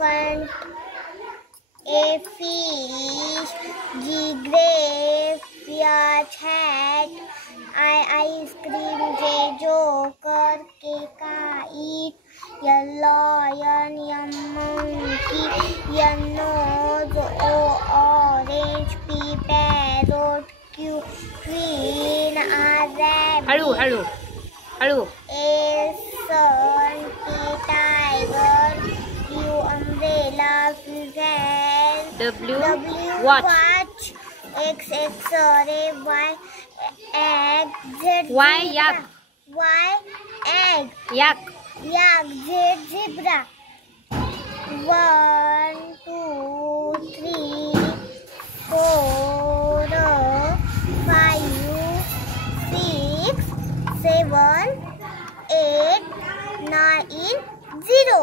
elephant. A fish. G grape. H hat. I ice cream. J joker. K kite. L lion. M monkey. N nose. O orange. P parrot. Q queen. R rabbit. हळू A sun. T tiger. U umbrella. V van. W watch. X X-ray. Y egg. Z Y zebra. yak. Y egg. yak Yak. Z zebra. 1 2 3 4 5 6 7 8 9 0